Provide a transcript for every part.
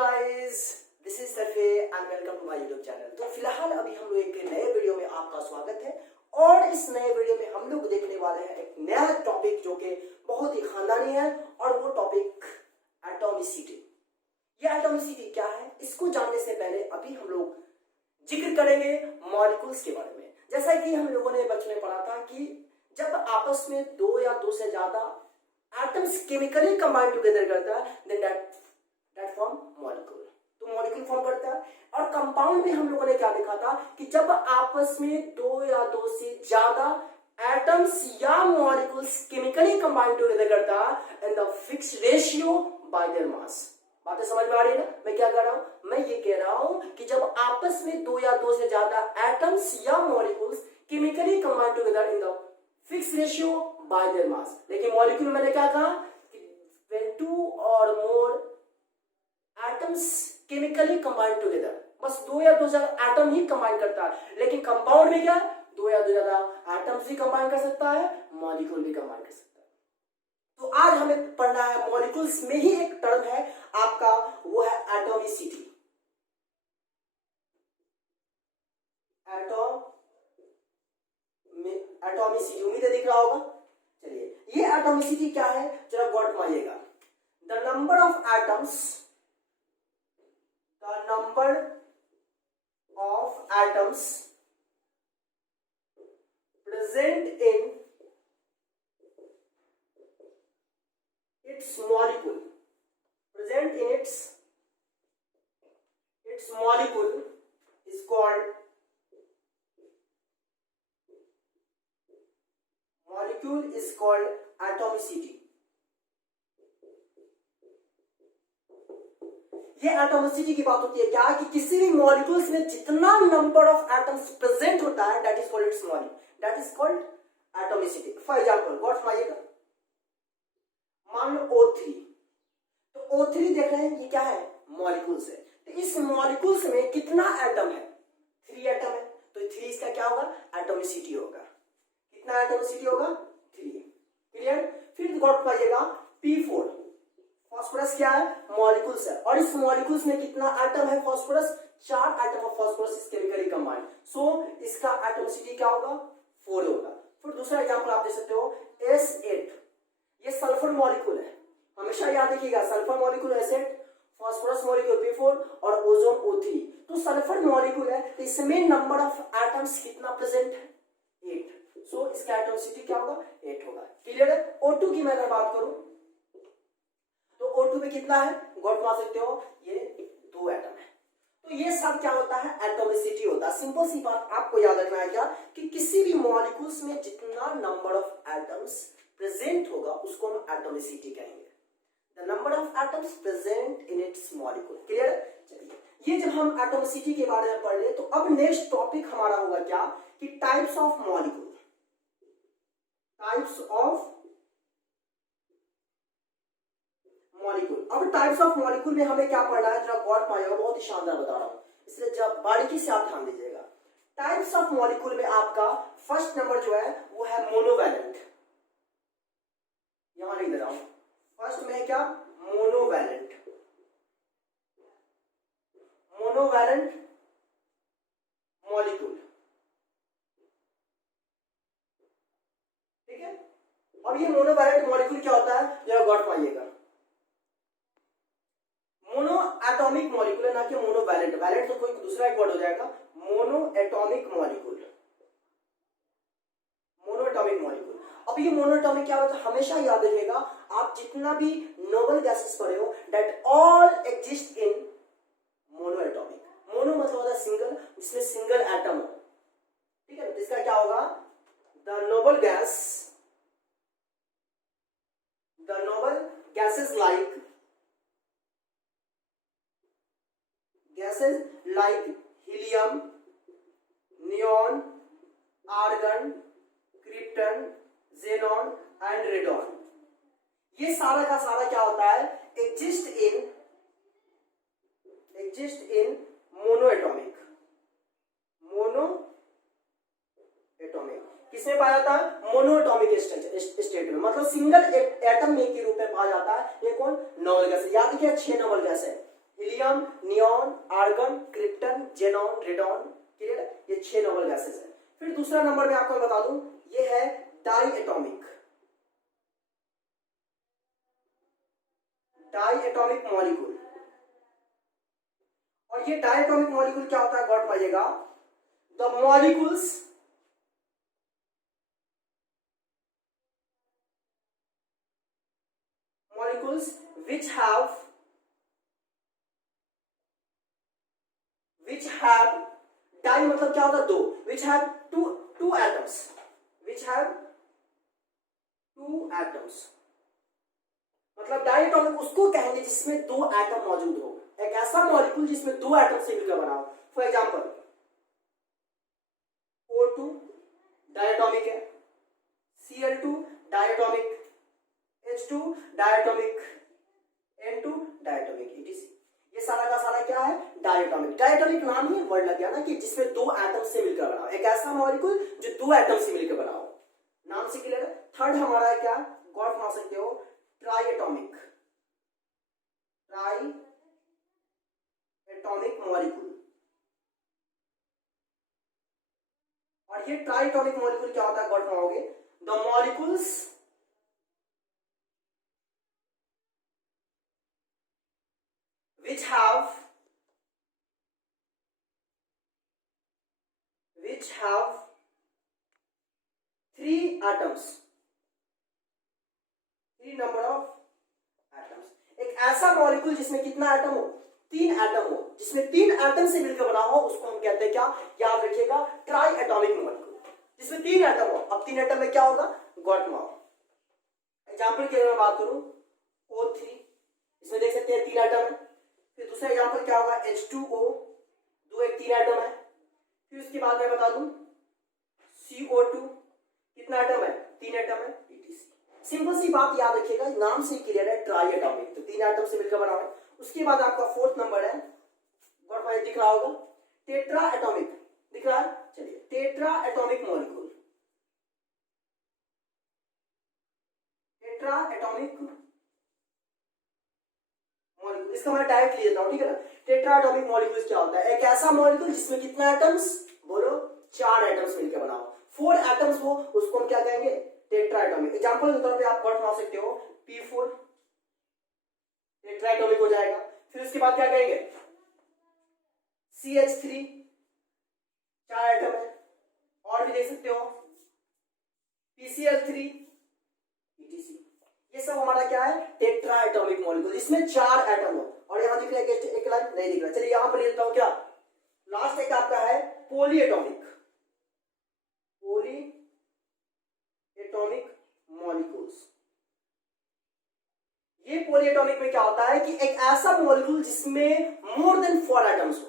Guys, this is सरफे and welcome to my YouTube channel. तो फिलहाल अभी हम लोग एक नए वीडियो में आपका स्वागत है और इस नए वीडियो में हम लोग देखने वाले हैं एक नया टॉपिक जो कि बहुत ही खानदानी है और वो टॉपिक एटॉमिसिटी। ये एटॉमिसिटी क्या है, इसको जानने से पहले अभी हम लोग जिक्र करेंगे मॉलिक्यूल्स के बारे में। जैसा कि हम लोगों ने बचपन में पढ़ा था कि जब आपस में दो या दो से ज्यादा एटम्स केमिकली कंबाइन टुगेदर करता है देन दैट फॉर्म मॉलिक्यूल। तो मॉलिक्यूल फॉर्म करता है। और कंपाउंड में हम लोगों ने क्या देखा था कि जब आपस में दो या दो से ज्यादा एटम्स या मॉलिक्यूल्स केमिकली कंबाइन टुगेदर करता है in the fixed ratio by their mass. बातें समझ में आ रही है ना? मैं क्या कर रहा हूं, मैं ये कह रहा हूं कि जब आपस में दो या दो से ज्यादा एटम्स या molecules chemically combine together in the fixed ratio by their mass. लेकिन मॉलिक्यूल मैंने क्या कहा कि when two or more atoms chemically combine together, बस दो या दो ज्यादा एटम ही कंबाइन करता है। लेकिन कंपाउंड में क्या है, दो या दो ज्यादा एटम्स भी कंबाइन कर सकता है, मॉलिक्यूल भी कंबाइन कर सकता है। तो आज हमें पढ़ना है मॉलिक्यूल्स में ही एक टर्म है आपका, वो है एटॉमिसिटी। एटॉमिसिटी उम्मीद है दिख रहा होगा। चलिए, ये एटॉमिसिटी क्या है जरा गौर मानिएगा। The number of atoms, the number of atoms present in its molecule, present in its molecule is called atomicity. ये एटॉमिसिटी की बात होती है क्या कि किसी भी मॉलिक्यूल्स में जितना नंबर ऑफ एटम्स प्रेजेंट होता है that is called its molecule, that is called atomicity. For example गॉट माइएगा, मान लो O3, तो O3 देख रहे हैं ये क्या है, मॉलिक्यूल्स है। तो इस मॉलिक्यूल्स में कितना एटम है, 3 एटम है। तो 3 इसका क्या होगा, एटॉमिसिटी होगा। कितना एटॉमिसिटी होगा, 3। क्लियर? फिर गौर पाइएगा P4, फास्फोरस क्या है, मॉलिक्यूल्स है और इस मॉलिक्यूल्स में कितना एटम है, phosphorus 4 atom of phosphorus is chemically combined. So इसका एटॉमिसिटी क्या होगा, 4 होगा। फिर दूसरा एग्जांपल आप दे सकते हो S8, ये सल्फर मॉलिक्यूल है। हमेशा याद रखिएगा, sulphur molecule acid, phosphorus molecule P4 और ओजोन O3। तो सल्फर मॉलिक्यूल है, तो इसमें नंबर ऑफ एटम्स कितना प्रेजेंट है, 8। सो इसका एटॉमिसिटी क्या होगा, 8 होगा। क्लियर है? O2 की मैं अगर बात करूं तो O2 में कितना है, गौर मान सकते हो ये 2 एटम है। तो ये सब क्या होता है, एटॉमिसिटी होता है। सिंपल सी बात आपको याद रखना है क्या कि किसी भी मॉलिक्यूल्स में जितना नंबर ऑफ एटम्स प्रेजेंट होगा उसको हम एटॉमिसिटी कहेंगे। The number of atoms present in its molecule. Clear? चलिए, ये जब हम एटॉमिसिटी के बारे में पढ़ ले तो अब नेक्स्ट टॉपिक हमारा होगा क्या कि types of molecule. Types of molecule. अब टाइप्स ऑफ मॉलिक्यूल में हमें क्या पढ़ना है, जरा गौर पाइएगा, बहुत ही शानदार बता रहा हूं, इसलिए जब बारीकी से आप ध्यान दीजिएगा। टाइप्स ऑफ मॉलिक्यूल में आपका फर्स्ट नंबर जो है वो है मोनोवैलेंट। यहां लिख दे रहा हूं, फर्स्ट में क्या, मोनोवैलेंट। मोनोवैलेंट मॉलिक्यूल, ठीक है। अब ये मोनोवैलेंट मॉलिक्यूल क्या होता है जरा गौर पाइएगा। मोनो एटॉमिक मॉलिक्यूल है ना कि मोनोवैलेंट। वैलेंट तो कोई दूसरा एक वर्ड हो जाएगा, mono atomic molecule. Mono atomic molecule. अब ये मोनोएटॉमिक क्या होता है, हमेशा याद रखिएगा, आप जितना भी नोबल गैसेस पढ़े हो that all exist in monoatomic. Mono मतलब होता है सिंगल, जिसमें सिंगल एटम हो, ठीक है। इसका क्या होगा, the noble gases like helium, neon, argon, krypton, xenon and radon, ये सारा का सारा क्या होता है, एग्जिस्ट इन मोनोएटॉमिक। किसमें पाया जाता है, मोनोएटॉमिक स्टेट में, मतलब सिंगल एटम में के रूप में पाया जाता है। ये कौन, नोबल गैस। याद रखिए 6 नोबल गैस है। Helium, neon, argon, krypton, xenon, radon. Clear है? ये 6 नोबल गैसेस है। फिर दूसरा नंबर में आपको बता दूं, ये है डाई एटॉमिक मॉलिक्यूल। और ये डाई एटॉमिक मॉलिक्यूल क्या होता है, गौर पाइएगा, the molecules which have di मतलब क्या होता है, दो, which have two atoms, which have two atoms, मतलब डाई एटॉमिक उसको कहेंगे जिसमें दो एटम मौजूद हो, एक ऐसा मॉलिक्यूल जिसमें दो एटम से मिलकर बना हो। फॉर एग्जांपल O2 डायटोमिक है, Cl2 diatomic, H2 diatomic, N2 diatomic, etc। ये सारा का सारा क्या है, डायटोमिक। डायटोमिक नाम ही वर्ड लग गया ना कि जिसमें दो एटम से मिलकर बना हो, एक ऐसा मॉलिक्यूल जो दो एटम से मिलकर बना हो, नाम से क्लियर है। थर्ड हमारा है क्या, गॉड बना सकते हो, ट्राई एटॉमिक मॉलिक्यूल। और ये ट्राई एटॉमिक मॉलिक्यूल क्या होता है, गॉड बनाओगे, the molecules which have three atoms, three number of atoms। एक ऐसा मॉलिक्यूल जिसमें कितना एटम हो, तीन एटम हो, जिसमें तीन एटम से मिलकर बना हो, उसको हम कहते हैं क्या, याद रखिएगा, ट्राई एटॉमिक मॉलिक्यूल, जिसमें तीन एटम हो। अब तीन एटम में क्या होगा, गॉट बनाओ। एग्जाम्पल के लिए मैं बात करूं, O3, इसमें देख सकते हैं तीन एटम है। फिर दूसरा एग्जाम्पल क्या होगा, H2O, दो एक तीन एटम है। फिर उसके बाद मैं बता दूं CO2, कितना एटम है, तीन एटम है, etc। सिंपल सी बात याद रखिएगा, नाम से क्लियर है, ट्राई एटॉमिक, तो तीन एटम से मिलकर बना है। उसके बाद आपका फोर्थ नंबर है, वर्ड दिख रहा होगा, टेट्रा एटॉमिक, दिख रहा है, चलिए, tetra atomic molecule, tetra atomic molecule, इसका मैं डायरेक्ट ले लेता हूं, ठीक है ना। टेट्रा एटॉमिक मॉलिक्यूल क्या होता है, एक ऐसा मॉलिक्यूल जिसमें कितना एटम्स, बोलो, चार एटम्स मिलकर बना हो, फोर एटम्स हो, उसको हम क्या कहेंगे, टेट्रा एटॉमिक। एग्जांपल के तौर पे आप वर्ड बना सकते हो, P4 टेट्रा एटॉमिक हो जाएगा। फिर उसके बाद क्या कहेंगे, CH3, चार एटम है। और भी देख सकते हो PCl3, etc। ये सब हमारा क्या है, टेट्रा एटॉमिक मॉलिक्यूल, जिसमें चार एटम हो। और यहां दिख रहा है एक लाइन नहीं दिख रहा, चलिए यहां पर लेता हूं क्या, लास्ट एक आपका है पॉली एटॉमिक मॉलिक्यूल्स। ये पॉली एटॉमिक में क्या होता है कि एक ऐसा मॉलिक्यूल जिसमें मोर देन 4 एटम्स हो,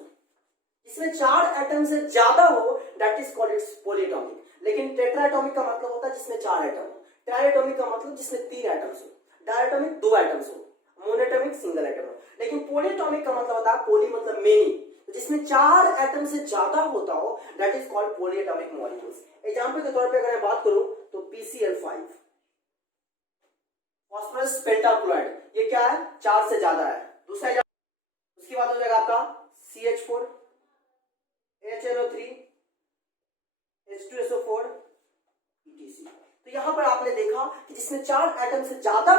जिसमें चार एटम से ज्यादा हो, that is called it's poly atomic. लेकिन टेट्रा एटॉमिक का मतलब होता है जिसमें चार एटम हो, ट्राई एटॉमिक का मतलब जिसमें तीन एटम्स हो, डायटोमिक दो एटम्स हो, मोनोएटॉमिक सिंगल एटम हो। लेकिन पॉलीएटॉमिक का मतलब होता है, पॉली मतलब मेनी, जिसमें चार एटम से ज्यादा होता हो, that is called polyatomic molecules. Example के तौर पे अगर मैं बात करूं तो PCl5, फास्फोरस पेंटाक्लोराइड, ये क्या है, चार से ज्यादा है। दूसरा उसके बाद हो जाएगा आपका CH4, HNO3, H2SO4, etc। तो यहां पर आपने देखा कि जिसमें चार एटम से ज्यादा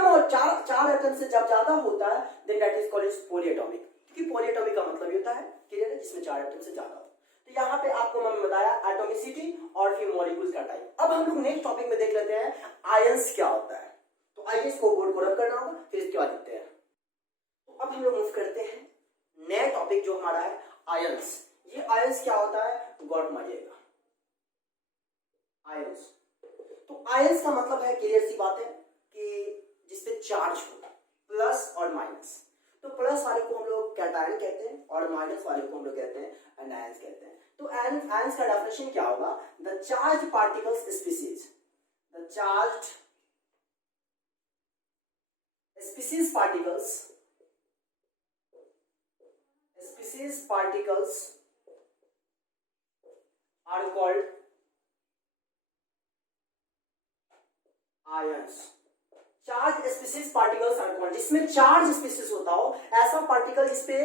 चार एटम से जब ज्यादा होता है, then that is called polyatomic. क्योंकि पॉलीएटॉमिक का मतलब होता है क्लियर है, जिसमें चार एटम से ज्यादा हो। तो यहाँ पे आपको मैंने बताया एटॉमिसिटी और फिर मॉलिक्यूल्स का टाइप। अब हम लोग नेक्स्ट टॉपिक में देख लेते हैं आयंस क्या होता है। तो आइए इसको बोर्ड को रब करना होगा, फिर इसके बाद देखते हैं। तो अब हम लोग मूव करते हैं नया टॉपिक जो हमारा है आयंस। ये आयंस क्या होता है, गॉड मारिएगा, आयंस। तो आयंस का मतलब है, क्लियर सी बात है कि जिसपे चार्ज हो, प्लस और माइनस। तो प्लस वाले को हम लोग कैटायन कहते हैं और माइनस वाले को हम लोग कहते हैं एनायंस कहते हैं। तो आयंस का डेफिनेशन क्या होगा, the charge particles species, the charge species particles are called ions। Charge species particles are called, जिसमें चार्ज स्पीसीज होता हो, ऐसा पार्टिकल जिसपे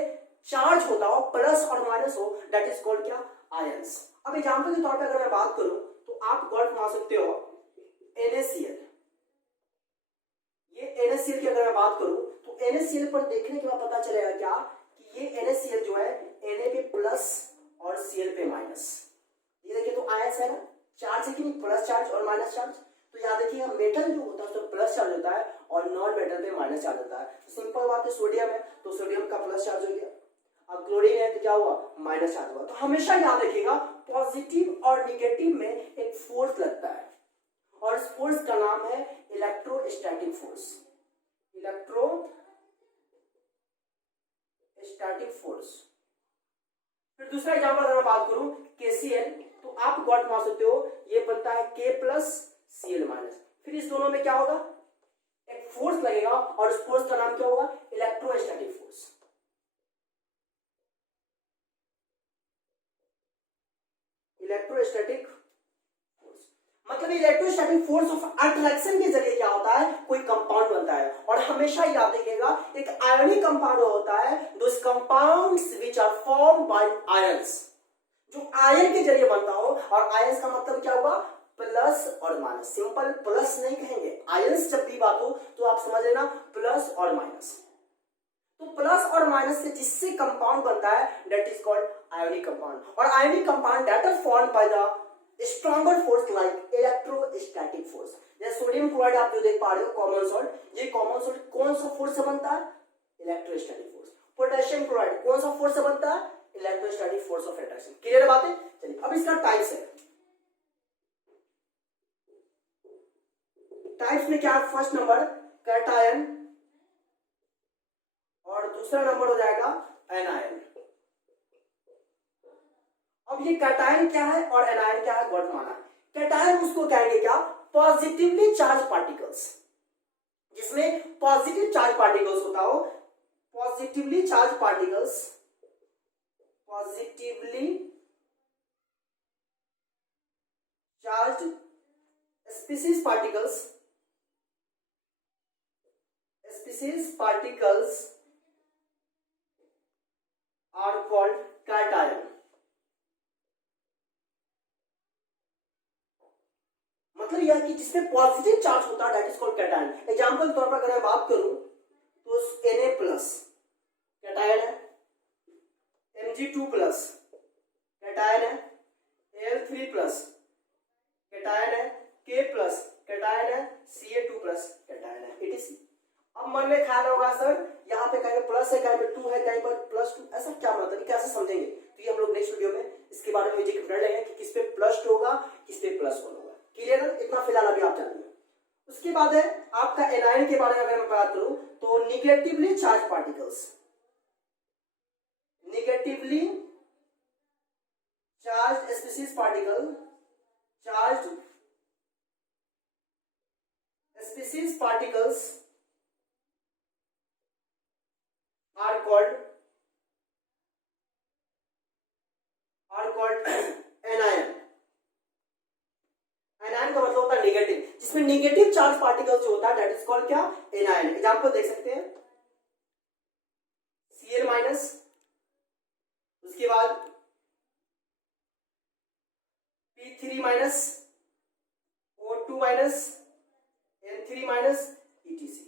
चार्ज होता हो, प्लस और माइनस हो, दैट इज कॉल्ड क्या, आयंस। अब एग्जांपल के तौर पे अगर मैं बात करूं तो आप गॉड मान सकते हो NaCl। ये NaCl की अगर मैं बात करूं तो NaCl पर देखने के बाद पता चलेगा क्या कि ये NaCl जो है Na पे प्लस और Cl पे माइनस। ये देखिए तो आयंस है ना, चार्ज है कि नहीं, प्लस चार्ज और माइनस चार्ज। तो याद रखिएगा मेटल जो होता है उसमें प्लस चार्ज होता है और नॉन मेटल पे माइनस चार्ज होता है। तो सिंपल बात है, सोडियम है तो सोडियम का प्लस चार्ज हो गया, अब क्लोरीन है तो क्या हुआ, माइनस चार्ज हुआ। तो हमेशा याद रखिएगा पॉजिटिव और निगेटिव में एक फोर्स लगता है और इस फोर्स का नाम है इलेक्ट्रोस्टैटिक फोर्स। Electrostatic force. फिर दूसरा एग्जांपल अगर मैं बात करूं KCl, तो आप गॉट मान सकते हो ये बनता है K प्लस Cl माइनस। फिर इस दोनों में क्या होगा, एक फोर्स लगेगा और इस फोर्स का नाम क्या होगा, इलेक्ट्रोस्टैटिक फोर्स। इलेक्ट्रोस्टैटिक फोर्स मतलब इलेक्ट्रोस्टैटिक फोर्स ऑफ अट्रैक्शन के जरिए क्या होता है, कोई कंपाउंड बनता है। और हमेशा याद रखिएगा एक आयनिक कंपाउंड होता है, those compounds which are formed by ions, जो आयन के जरिए बनता हो। और आयंस का मतलब क्या होगा, प्लस और माइनस। सिंपल प्लस नहीं कहेंगे, आयंस जब भी बात हो तो आप समझ लेना प्लस और माइनस। तो प्लस और माइनस से जिससे कंपाउंड बनता है that is called ionic compound. और ionic compound that are formed by the stronger force like electrostatic force. जैसे सोडियम क्लोराइड आप जो देख पा रहे हो कॉमन सॉल्ट, ये कॉमन सॉल्ट कौन सा फोर्स से बनता है, इलेक्ट्रोस्टैटिक फोर्स। पोटेशियम क्लोराइड कौन सा फोर्स से बनता है, electrostatic force of attraction. Clear है बातें। चलिए अब इसका टाइप्स है। टाइप्स में क्या, फर्स्ट नंबर कैटायन और दूसरा नंबर हो जाएगा एनायन। अब ये कैटायन क्या है और एनायन क्या है, गॉट माना। कैटायन उसको कहेंगे क्या, पॉजिटिवली चार्ज पार्टिकल्स, जिसमें पॉजिटिव चार्ज पार्टिकल्स होता हो, positively charge particles, positively charge species particles, are called cation। मतलब यह कि जिसमें पॉजिटिव चार्ज होता है that is called cation. Example तौर पर अगर मैं बात करूं तो Na प्लस कैटायन है, Mg2 प्लस कैटायन है, Al3 प्लस कैटायन है, K प्लस कैटायन है, Ca2 प्लस कैटायन है, etc। अब मन में ख्याल होगा सर यहाँ पे कहीं प्लस है, कहीं पे 2 है, कहीं पर +2, ऐसा क्या मतलब, कैसे समझेंगे। तो ये हम लोग नेक्स्ट वीडियो में इसके बारे में म्यूजिक पढ़ लेंगे कि किस पे +2 होगा, किस पे +1 होगा। क्लियर है, इतना फिलहाल अभी आप जानिए। उसके बाद है आपका एनायन के बारे में अगर मैं बात करूं तो negatively charge particles, negatively charge species particle, charge species particles are called anion। Anion का मतलब होता है नेगेटिव, जिसमें नेगेटिव चार्ज पार्टिकल्स जो होता है दैट इज कॉल्ड क्या, एनायन। एग्जांपल देख सकते हैं Cl माइनस, उसके बाद P3 minus, O2 minus, N3 minus, etc।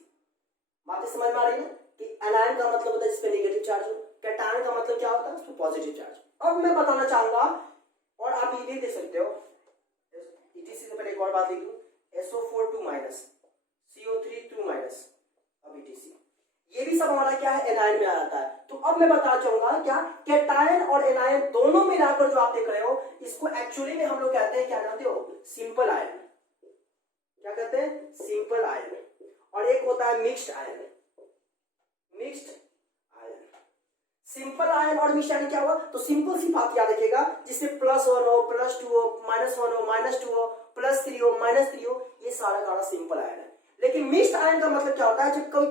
बातें समझ में आ रही है कि एनायन का मतलब होता है जिसपे नेगेटिव चार्ज हो, कैटायन का मतलब क्या होता है, उसपे पॉजिटिव चार्ज। अब मैं बताना चाहूंगा और आप ये भी देख सकते हो, etc से पहले एक और बात लिख दूं, SO4 2 माइनस, CO3 2 माइनस, अब etc। ये भी सब हमारा क्या है, एनायन में आ जाता है। तो अब मैं बताना चाहूंगा क्या, कैटायन और एनायन दोनों मिलाकर जो आप देख रहे हो इसको एक्चुअली में हम लोग कहते हैं, क्या कहते हो, सिंपल आयन। क्या कहते हैं, सिंपल आयन। और एक होता है mixed ion, mixed ion. Simple ion और मिक्स्ड आयन क्या हुआ, तो सिंपल सी बात याद रखिएगा, जिसमें +1 हो, +2 हो, -1 हो, -2 हो, +3 हो, -3 हो, ये सारा का सिंपल आयन है। लेकिन मिक्स्ड आयन का मतलब क्या होता है, जब कोई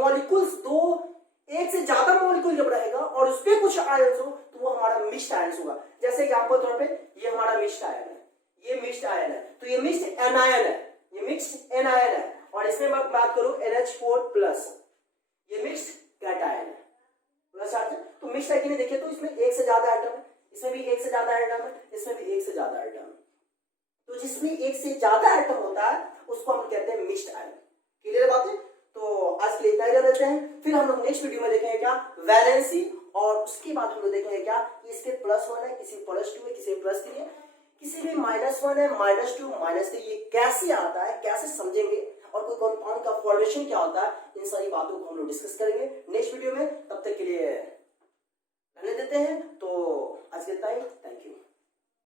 मॉलिक्यूल्स दो, एक से ज्यादा मॉलिक्यूल जब रहेगा और उसपे कुछ आयन्स हो तो वो हमारा मिक्स्ड आयन्स होगा। जैसे एग्जांपल तौर पे ये हमारा मिक्स्ड आयन है, ये मिक्स्ड आयन है, तो ये मिक्स्ड एनायन है, ये मिक्स्ड एनायन है। और इसमें मैं बात करूं NH4 प्लस, ये मिक्स्ड कैटायन है, प्लस चार्ज है। तो मिक्स्ड है कि नहीं देखिए, तो इसमें एक से ज्यादा एटम है, इसमें भी एक से ज्यादा एटम है, इसमें भी एक से ज्यादा एटम है। तो जिसमें एक से ज्यादा एटम होता है उसको हम कहते हैं मिक्स्ड आयन। क्लियर बात है? तो आज के लिए इतना ही रहते हैं, फिर हम लोग नेक्स्ट वीडियो में देखेंगे क्या वैलेंसी, और उसके बाद हम लोग देखेंगे क्या कि इसके +1 है, किसी +2 है, किसी +3 है, किसी में -1 है, -2, -3, ये कैसे आता है, कैसे समझेंगे, और कोई कंपाउंड का फॉर्मेशन क्या होता है, इन सारी बातों को हम लोग डिस्कस करेंगे नेक्स्ट वीडियो में। तब तक के लिए रहने देते हैं। तो आज के लिए थैंक यू।